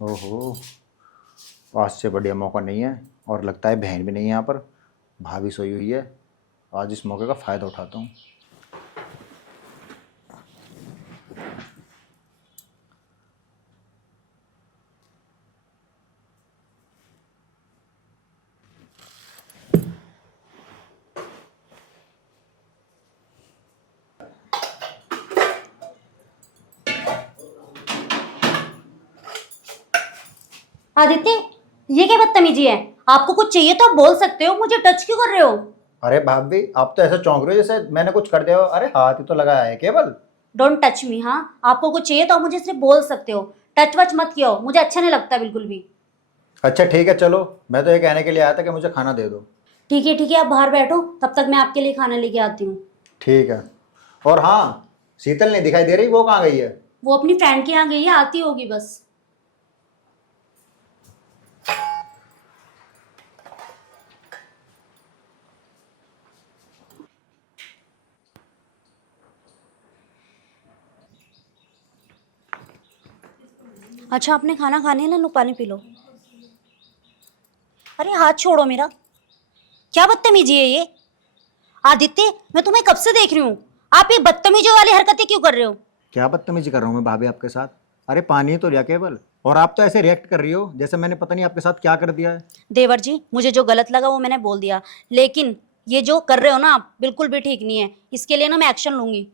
ओहो, आज से बढ़िया मौका नहीं है। और लगता है बहन भी नहीं है यहाँ पर, भाभी सोई हुई है। आज इस मौके का फ़ायदा उठाता हूँ। आदित्य, ये क्या बदतमीजी है? आपको कुछ चाहिए तो आप बोल सकते हो, मुझे टच क्यों कर रहे हो? अरे भाभी, आप तो ऐसा चौंक रहे हो जैसे मैंने कुछ कर दिया हो। अरे हाथ ही तो लगाया है केवल। Don't touch me. हाँ, आपको कुछ चाहिए तो आप मुझे सिर्फ बोल सकते हो, टच वच मत किया हो, मुझे अच्छा नहीं लगता बिल्कुल भी। अच्छा ठीक है, चलो। मैं तो ये कहने के लिए आया था कि मुझे खाना दे दो। ठीक है, आप बाहर बैठो, तब तक मैं आपके लिए खाना लेके आती हूँ। ठीक है। और हाँ, शीतल नहीं दिखाई दे रही, वो कहाँ गई है? वो अपनी फ्रेंड के यहाँ गई है, आती होगी बस। अच्छा, आपने खाना खाने लो, पानी पी लो। अरे हाथ छोड़ो मेरा, क्या बदतमीजी है ये? आदित्य, मैं तुम्हें कब से देख रही हूँ, आप ये बदतमीजी वाली हरकतें क्यों कर रहे हो? क्या बदतमीजी कर रहा हूँ मैं भाभी आपके साथ? अरे पानी ही तो लिया केवल, और आप तो ऐसे रिएक्ट कर रही हो जैसे मैंने पता नहीं आपके साथ क्या कर दिया है। देवर जी, मुझे जो गलत लगा वो मैंने बोल दिया, लेकिन ये जो कर रहे हो ना आप, बिल्कुल भी ठीक नहीं है। इसके लिए ना मैं एक्शन लूंगी।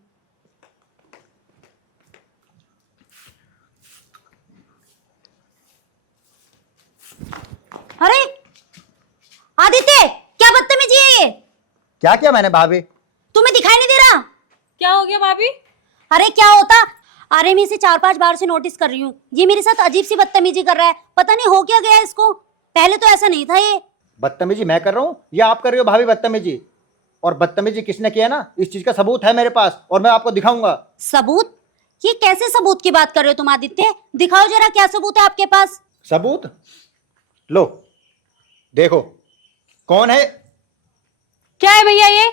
अरे आदित्य, क्या बदतमीजी है ये? क्या किया मैंने भाभी? तुम्हें दिखाई नहीं दे रहा? क्या हो गया भाभी? अरे क्या होता? अरे मैं इसे 4-5 बार से नोटिस कर रही हूँ, ये मेरे साथ अजीब सी बदतमीजी कर रहा है, पता नहीं हो क्या गया इसको। पहले तो ऐसा नहीं था ये। बदतमीजी मैं कर रहा हूँ या आप कर रही हो भाभी बदतमीजी? और बदतमीजी किसने किया ना, इस चीज का सबूत है मेरे पास और मैं आपको दिखाऊंगा। सबूत? ये कैसे सबूत की बात कर रहे हो तुम आदित्य? दिखाओ जरा, क्या सबूत है आपके पास? सबूत? लो देखो, कौन है? क्या है भैया ये?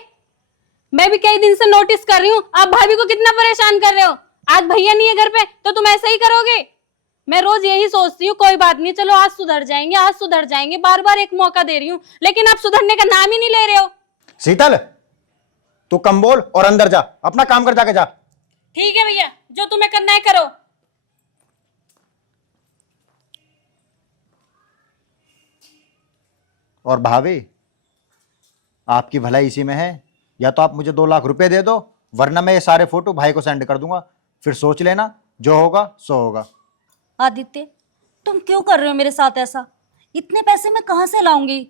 मैं भी कई दिन से नोटिस कर रही हूँ, आप भाभी को कितना परेशान कर रहे हो। आज भैया नहीं है घर पे तो तुम ऐसा ही करोगे? मैं रोज यही सोचती हूँ, कोई बात नहीं, चलो आज सुधर जाएंगे, आज सुधर जाएंगे, बार बार एक मौका दे रही हूँ, लेकिन आप सुधरने का नाम ही नहीं ले रहे हो। शीतल, तू कम बोल और अंदर जा, अपना काम कर जाके जा। ठीक है भैया, जो तुम्हें करना है करो। और भाभी, आपकी भलाई इसी में है, या तो आप मुझे 2 लाख रुपए दे दो, वरना मैं ये सारे फोटो भाई को सेंड कर दूंगा। फिर सोच लेना, जो होगा सो होगा। आदित्य, तुम क्यों कर रहे हो मेरे साथ ऐसा? इतने पैसे मैं कहाँ से लाऊंगी?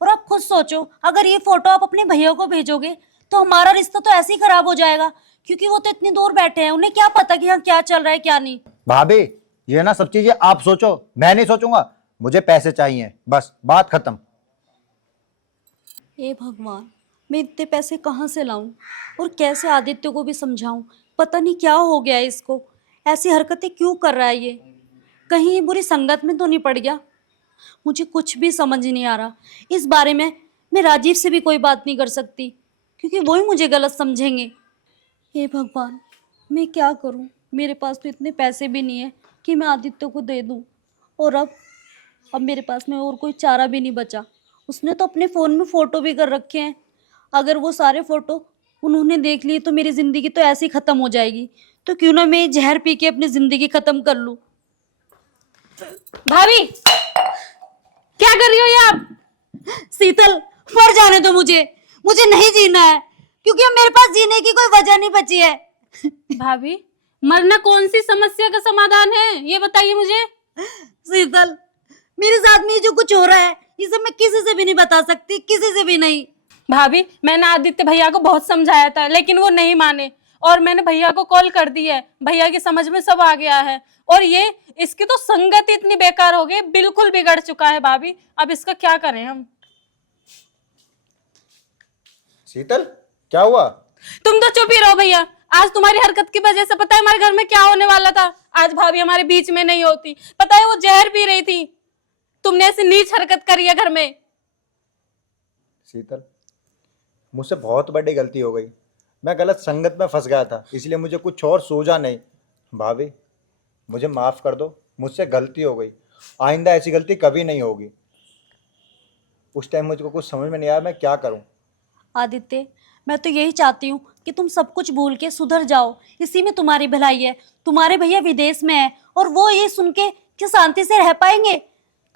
और आप खुद सोचो, अगर ये फोटो आप अपने भैया को भेजोगे तो हमारा रिश्ता तो ऐसे ही खराब हो जाएगा, क्योंकि वो तो इतनी दूर बैठे हैं, उन्हें क्या पता कि यहाँ क्या चल रहा है क्या नहीं। भाभी, ये ना सब चीजें आप सोचो, मैं नहीं सोचूंगा। मुझे पैसे चाहिए, बस बात खत्म। हे भगवान, मैं इतने पैसे कहाँ से लाऊं और कैसे आदित्य को भी समझाऊं? पता नहीं क्या हो गया है इसको, ऐसी हरकतें क्यों कर रहा है ये? कहीं ये बुरी संगत में तो नहीं पड़ गया? मुझे कुछ भी समझ नहीं आ रहा इस बारे में। मैं राजीव से भी कोई बात नहीं कर सकती, क्योंकि वो ही मुझे गलत समझेंगे। हे भगवान, मैं क्या करूं? मेरे पास तो इतने पैसे भी नहीं है कि मैं आदित्य को दे दूं। और अब मेरे पास में और कोई चारा भी नहीं बचा। उसने तो अपने फ़ोन में फ़ोटो भी कर रखे हैं, अगर वो सारे फ़ोटो उन्होंने देख लिए तो मेरी ज़िंदगी तो ऐसे ही ख़त्म हो जाएगी। तो क्यों ना मैं ये जहर पी के अपनी ज़िंदगी ख़त्म कर लूँ। भाभी, क्या कर रही हो ये आप? शीतल, मर जाने दो मुझे, मुझे नहीं जीना है, क्योंकि अब मेरे पास जीने की कोई वजह नहीं बची है। भाभी, मरना कौन सी समस्या का समाधान है, ये बताइए मुझे। शीतल, मेरे साथ में ये जो कुछ हो रहा है इसे मैं किसी से भी नहीं बता सकती, किसी से भी नहीं। भाभी, मैंने आदित्य भैया को बहुत समझाया था, लेकिन वो नहीं माने, और मैंने भैया को कॉल कर दी है, भैया की समझ में सब आ गया है। और ये इसकी तो संगत इतनी बेकार हो गई, बिल्कुल बिगड़ चुका है भाभी। अब इसका क्या करें हम? शीतल, क्या हुआ? तुम तो चुप ही रहो भैया। आज तुम्हारी हरकत की वजह से पता है हमारे घर में क्या होने वाला था। आज भाभी हमारे बीच में नहीं होती, पता है वो जहर पी रही थी। तुमने ऐसी नीच हरकत करी है घर में। शीतल, मुझसे बहुत बड़ी गलती हो गई। मैं गलत संगत में फंस गया था, इसलिए मुझे कुछ और सूझा नहीं। भाभी, मुझे माफ़ कर दो, मुझसे गलती हो गई। आइंदा ऐसी गलती कभी नहीं होगी। उस टाइम मुझको कुछ समझ में नहीं आया मैं क्या करूं। आदित्य, मैं तो यही चाहती हूँ कि तुम सब कुछ भूल के सुधर जाओ, इसी में तुम्हारी भलाई है। तुम्हारे भैया विदेश में है और वो ये सुन के कि शांति से रह पाएंगे?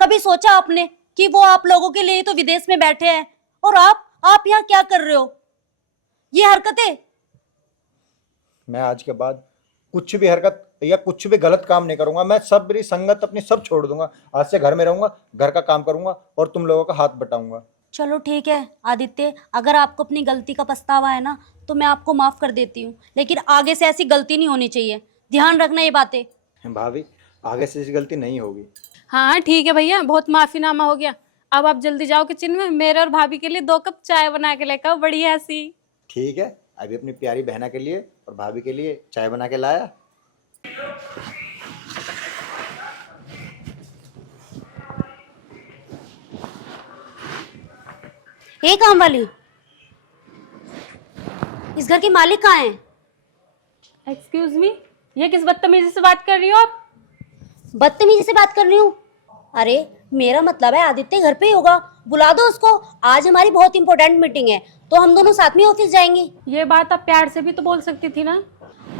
कभी सोचा आपने कि वो आप लोगों के लिए तो विदेश में बैठे हैं और आप यहाँ क्या कर रहे हो? ये हरकतें। मैं आज के बाद कुछ भी हरकत या कुछ भी गलत काम नहीं करूंगा। मैं सब मेरी संगत अपनी सब छोड़ दूंगा। आज से घर में रहूंगा, घर का काम करूंगा और तुम लोगों का हाथ बटाऊंगा। चलो ठीक है आदित्य, अगर आपको अपनी गलती का पछतावा है ना तो मैं आपको माफ कर देती हूँ, लेकिन आगे से ऐसी गलती नहीं होनी चाहिए। ध्यान रखना ये बातें। भाभी, आगे से ऐसी गलती नहीं होगी। हाँ हाँ ठीक है भैया, बहुत माफीनामा हो गया। अब आप जल्दी जाओ किचन में, मेरे और भाभी के लिए 2 कप चाय बना के लेकर आओ, बढ़िया सी। ठीक है, अभी अपनी प्यारी बहना के लिए और भाभी के लिए चाय बना के लाया। ये काम वाली, इस घर के मालिक कहाँ हैं? एक्सक्यूज मी, ये किस बदतमीजी से बात कर रही हो आप? बदतमीजी से बात कर रही हूँ? अरे मेरा मतलब है आदित्य घर पे ही होगा, बुला दो उसको। आज हमारी बहुत इंपॉर्टेंट मीटिंग है तो हम दोनों साथ में ऑफिस जाएंगे। ये बात आप प्यार से भी तो बोल सकती थी ना।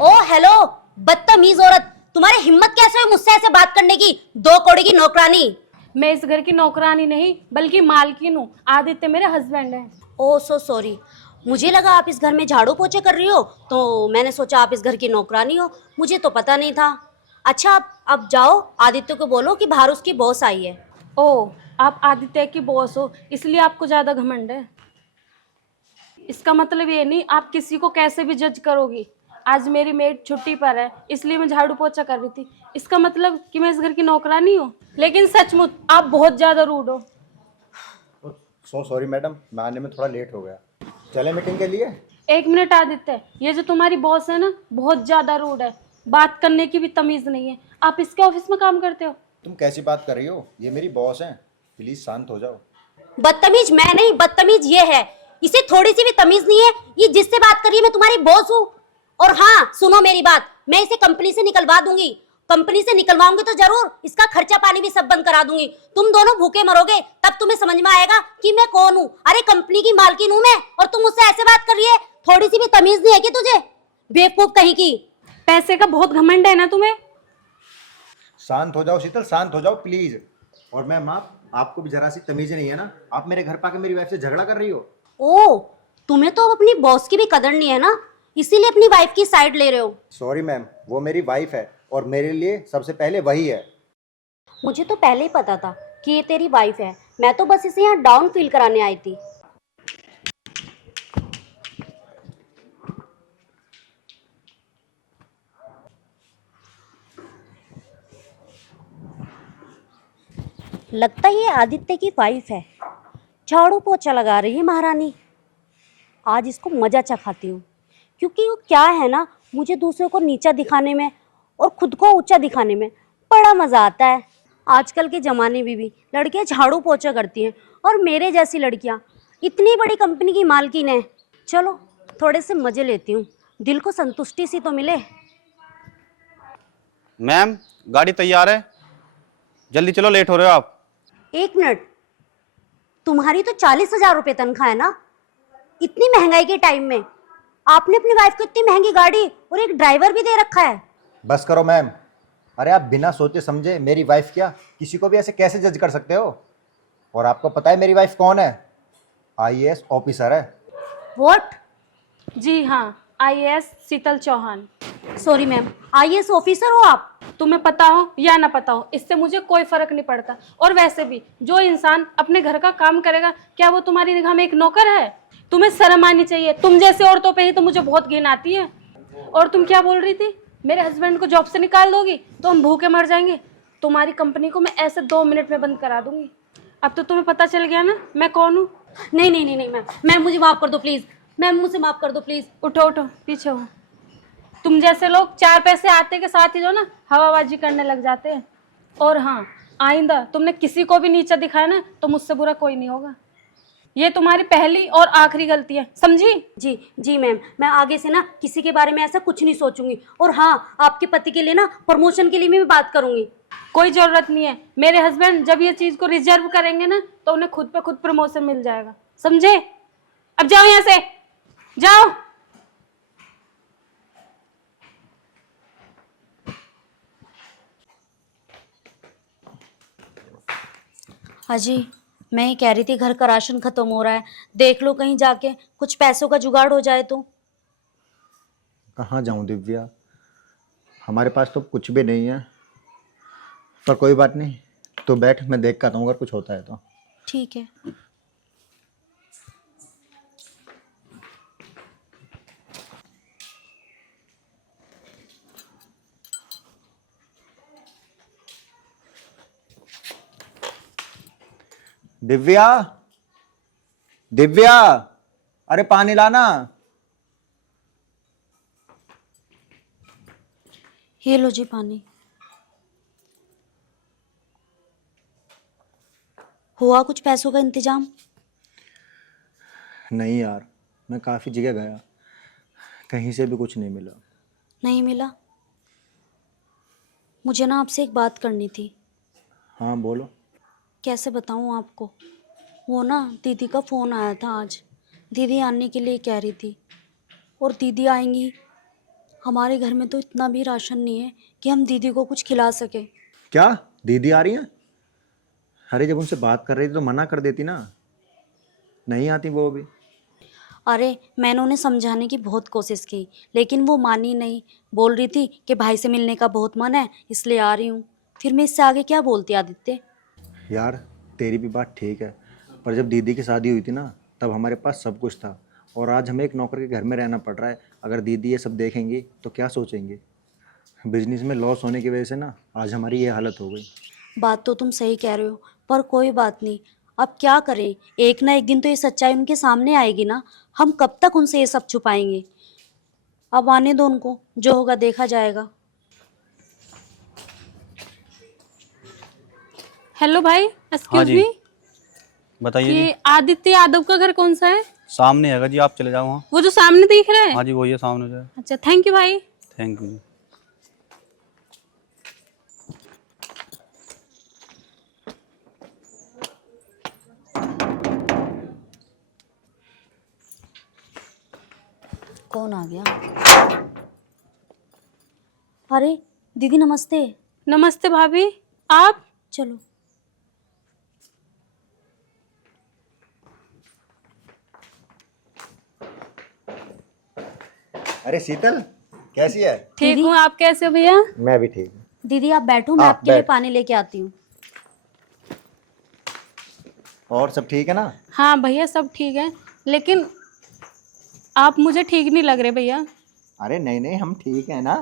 ओ हेलो बदतमीज औरत, तुम्हारी हिम्मत कैसे हुई मुझसे ऐसे बात करने की? 2 कौड़ी की नौकरानी। मैं इस घर की नौकरानी नहीं बल्कि मालकिन हूँ। आदित्य मेरे हस्बैंड हैं। ओ सो सॉरी, मुझे लगा आप इस घर में झाड़ू पोछे कर रही हो तो मैंने सोचा आप इस घर की नौकरानी हो, मुझे तो पता नहीं था। अच्छा अब जाओ, आदित्य को बोलो कि बाहर उसकी बॉस आई है। ओ, आप आदित्य की बॉस हो इसलिए आपको ज्यादा घमंड है। इसका मतलब ये नहीं आप किसी को कैसे भी जज करोगी। आज मेरी मेड छुट्टी पर है इसलिए मैं झाड़ू पोछा कर रही थी, इसका मतलब कि मैं इस घर की नौकरानी हूँ? लेकिन सचमुच आप बहुत ज्यादा रूड हो। सो सॉरी मैडम, मैं आने में थोड़ा लेट हो गया। चले मीटिंग के लिए? 1 मिनट आदित्य, ये जो तुम्हारी बॉस है ना बहुत ज्यादा रूड है, बात करने की भी तमीज नहीं है। आप इसके ऑफिस में काम करते हो? तुम कैसी बात कर रही हो? ये मेरी बॉस हैं, प्लीज शांत हो जाओ। बदतमीज मैं नहीं, बदतमीज ये है। इसे थोड़ी सी भी तमीज नहीं है। ये जिससे बात कर रही है मैं तुम्हारी बॉस हूँ। और हाँ सुनो मेरी बात, मैं इसे कंपनी से निकलवा दूंगी। कंपनी से निकलवाऊंगी तो जरूर इसका खर्चा पानी भी सब बंद करा दूंगी। तुम दोनों भूखे मरोगे तब तुम्हें समझ में आएगा कि मैं कौन हूँ। अरे कंपनी की मालकिन हूँ मैं और तुम मुझसे ऐसे बात कर रही है? थोड़ी सी भी तमीज नहीं है कि तुझे? बेवकूफ कहीं की। पैसे का बहुत घमंड है ना तुम्हें? शांत हो जाओ शीतल, शांत हो जाओ प्लीज। और मैम आपको भी जरा सी तमीज नहीं है ना? आप मेरे घर पाके मेरी वाइफ से झगड़ा कर रही हो। ओ, तुम्हें तो अपनी बॉस की भी कदर नहीं है ना, इसीलिए अपनी वाइफ की साइड ले रहे हो। सॉरी मैम, वो मेरी वाइफ है और मेरे लिए सबसे पहले वही है। मुझे तो पहले ही पता था कि ये तेरी वाइफ है, मैं तो बस इसे यहाँ डाउन फील कराने आई थी। लगता है ये आदित्य की वाइफ है, झाड़ू पोछा लगा रही है महारानी। आज इसको मजा चखाती हूँ, क्योंकि वो क्या है ना, मुझे दूसरों को नीचा दिखाने में और खुद को ऊंचा दिखाने में बड़ा मजा आता है। आजकल के ज़माने में भी लड़कियां झाड़ू पोछा करती हैं और मेरे जैसी लड़कियां इतनी बड़ी कंपनी की मालकिन है। चलो थोड़े से मजे लेती हूँ, दिल को संतुष्टि सी तो मिले। मैम गाड़ी तैयार है, जल्दी चलो, लेट हो रहे हो आप। 1 मिनट, तुम्हारी तो 40,000 रुपये तनख्वाह है ना? इतनी महंगाई के टाइम में आपने अपनी वाइफ को इतनी महंगी गाड़ी और एक ड्राइवर भी दे रखा है। बस करो मैम। अरे आप बिना सोचे समझे मेरी वाइफ क्या किसी को भी ऐसे कैसे जज कर सकते हो? और आपको पता है मेरी वाइफ कौन है? IAS ऑफिसर है। व्हाट? जी हाँ, IAS Sheetal Chauhan. Sorry ma'am, IAS officer हो आप? तुम्हें पता हो या ना पता हो इससे मुझे कोई फर्क नहीं पड़ता। और वैसे भी जो इंसान अपने घर का काम करेगा क्या वो तुम्हारी निगाह में एक नौकर है? तुम्हें शर्म आनी चाहिए। तुम जैसे औरतों पे ही तो मुझे बहुत घिन आती है। और तुम क्या बोल रही थी? मेरे हस्बैंड को जॉब से निकाल दोगी तो हम भूखे मर जाएंगे। तुम्हारी कंपनी को मैं ऐसे 2 मिनट में बंद करा दूंगी। अब तो तुम्हें पता चल गया ना मैं कौन हूँ। नहीं नहीं नहीं नहीं मैम, मुझे माफ़ कर दो प्लीज़। मैम मुझे माफ़ कर दो प्लीज़। उठो उठो, पीछे हो। तुम जैसे लोग 4 पैसे आते के साथ ही जो ना हवाबाजी करने लग जाते हैं। और हाँ, आइंदा तुमने किसी को भी नीचा दिखाया ना तो मुझसे बुरा कोई नहीं होगा। ये तुम्हारी पहली और आखिरी गलती है, समझी? जी जी मैम, मैं आगे से ना किसी के बारे में ऐसा कुछ नहीं सोचूंगी। और हाँ, आपके पति के लिए ना प्रमोशन के लिए मैं भी बात करूंगी। कोई जरूरत नहीं है। मेरे हस्बैंड जब ये चीज को रिजर्व करेंगे ना तो उन्हें खुद पे खुद प्रमोशन मिल जाएगा, समझे? अब जाओ यहाँ से, जाओ। अजी, मैं ही कह रही थी घर का राशन खत्म हो रहा है, देख लो कहीं जाके कुछ पैसों का जुगाड़ हो जाए तो। कहाँ जाऊँ दिव्या, हमारे पास तो कुछ भी नहीं है। पर कोई बात नहीं, तो बैठ, मैं देख कर आता हूँ अगर कुछ होता है तो। ठीक है। दिव्या, दिव्या, अरे पानी लाना। ये लो जी पानी। हुआ कुछ पैसों का इंतजाम? नहीं यार, मैं काफ़ी जगह गया, कहीं से भी कुछ नहीं मिला। नहीं मिला? मुझे ना आपसे एक बात करनी थी। हाँ बोलो। कैसे बताऊँ आपको, वो ना दीदी का फ़ोन आया था आज। दीदी आने के लिए कह रही थी, और दीदी आएंगी। हमारे घर में तो इतना भी राशन नहीं है कि हम दीदी को कुछ खिला सके। क्या दीदी आ रही हैं? अरे जब उनसे बात कर रही थी तो मना कर देती ना, नहीं आती वो भी। अरे मैंने उन्हें समझाने की बहुत कोशिश की, लेकिन वो मानी नहीं। बोल रही थी कि भाई से मिलने का बहुत मन है इसलिए आ रही हूँ। फिर मैं इससे आगे क्या बोलती आदित्य? यार तेरी भी बात ठीक है, पर जब दीदी की शादी हुई थी ना तब हमारे पास सब कुछ था, और आज हमें एक नौकर के घर में रहना पड़ रहा है। अगर दीदी ये सब देखेंगी तो क्या सोचेंगे? बिजनेस में लॉस होने की वजह से ना आज हमारी ये हालत हो गई। बात तो तुम सही कह रहे हो, पर कोई बात नहीं। अब क्या करें, एक ना एक दिन तो ये सच्चाई उनके सामने आएगी ना। हम कब तक उनसे ये सब छुपाएंगे? अब आने दो उनको, जो होगा देखा जाएगा। हेलो भाई, हाँ एक्सक्यूज जी, मी, बताइए जी। ये आदित्य यादव का घर कौन सा है? सामने है जी, आप चले जाओ वहाँ। वो जो सामने दिख रहा है? हाँ जी, वही है सामने जो है। अच्छा, थैंक यू भाई। Thank you. कौन आ गया? अरे दीदी नमस्ते। नमस्ते भाभी, आप? चलो। अरे शीतल, कैसी है? ठीक दीदी? हूँ, आप कैसे हो भैया? मैं भी ठीक हूँ। दीदी आप बैठो, मैं हाँ, आपके लिए बैठ। पानी लेके आती हूँ। और सब ठीक है ना? हाँ भैया, सब ठीक है, लेकिन आप मुझे ठीक नहीं लग रहे भैया। अरे नहीं नहीं, हम ठीक है ना।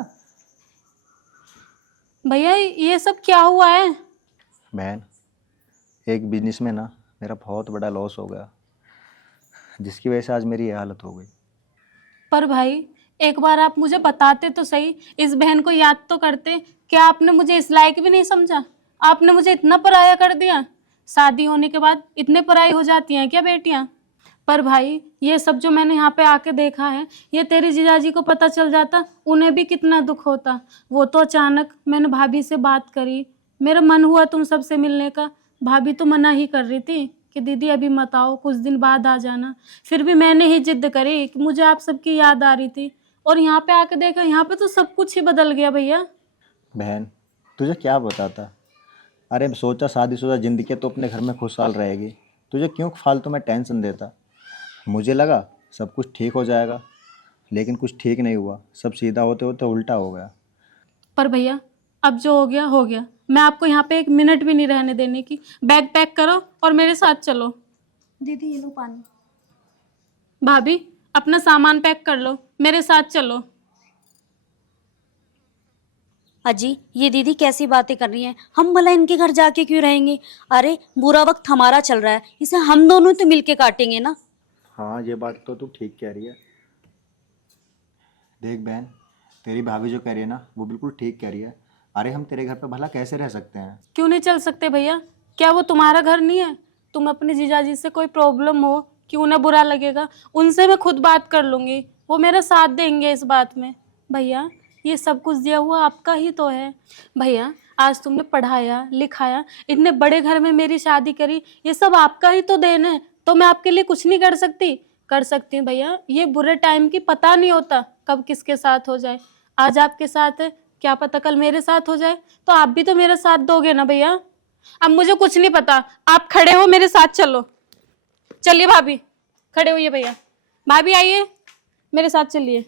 भैया ये सब क्या हुआ है? बहन, एक बिजनेस में ना मेरा बहुत बड़ा लॉस हो गया, जिसकी वजह से आज मेरी ये हालत हो गई। पर भाई एक बार आप मुझे बताते तो सही, इस बहन को याद तो करते। क्या आपने मुझे इस लायक भी नहीं समझा? आपने मुझे इतना पराया कर दिया। शादी होने के बाद इतने पराई हो जाती हैं क्या बेटियां? पर भाई ये सब जो मैंने यहाँ पे आके देखा है, ये तेरे जीजाजी को पता चल जाता, उन्हें भी कितना दुख होता। वो तो अचानक मैंने भाभी से बात करी, मेरा मन हुआ तुम सबसे मिलने का। भाभी तो मना ही कर रही थी कि दीदी अभी मत आओ, कुछ दिन बाद आ जाना। फिर भी मैंने ही जिद करी कि मुझे आप सबकी याद आ रही थी, और यहाँ पे आके देखा, यहाँ पे तो सब कुछ ही बदल गया भैया। बहन तुझे क्या बताता, अरे सोचा शादीशुदा जिंदगी तो अपने घर में खुशहाल रहेगी, तुझे क्यों फालतू में टेंशन देता। मुझे लगा सब कुछ ठीक हो जाएगा, लेकिन कुछ ठीक नहीं हुआ, सब सीधा होते होते उल्टा हो गया। पर भैया अब जो हो गया हो गया, मैं आपको यहाँ पे एक मिनट भी नहीं रहने देने की। बैग पैक करो और मेरे साथ चलो। दीदी ये लो पानी। भाभी अपना सामान पैक कर लो, मेरे साथ चलो। अजी ये दीदी कैसी बातें कर रही हैं? हम भला इनके घर जाके क्यों रहेंगे? अरे बुरा वक्त हमारा चल रहा है, इसे हम दोनों तो मिलके काटेंगे ना। हाँ ये बात तो तू ठीक कह रही है। देख बहन, तेरी भाभी जो कह रही है ना वो बिल्कुल ठीक कह रही है। अरे हम तेरे घर पे भला कैसे रह सकते हैं? क्यों नहीं चल सकते भैया? क्या वो तुम्हारा घर नहीं है? तुम अपने जीजाजी से कोई प्रॉब्लम हो कि उन्हें बुरा लगेगा, उनसे मैं खुद बात कर लूंगी, वो मेरा साथ देंगे इस बात में। भैया ये सब कुछ दिया हुआ आपका ही तो है। भैया आज तुमने पढ़ाया लिखाया, इतने बड़े घर में मेरी शादी करी, ये सब आपका ही तो देन है। तो मैं आपके लिए कुछ नहीं कर सकती? कर सकती हूँ भैया। ये बुरे टाइम की पता नहीं होता कब किसके साथ हो जाए। आज आपके साथ है, क्या पता कल मेरे साथ हो जाए, तो आप भी तो मेरा साथ दोगे ना भैया। अब मुझे कुछ नहीं पता, आप खड़े हो मेरे साथ चलो। चलिए भाभी, खड़े होइए भैया। भाभी आइए मेरे साथ चलिए।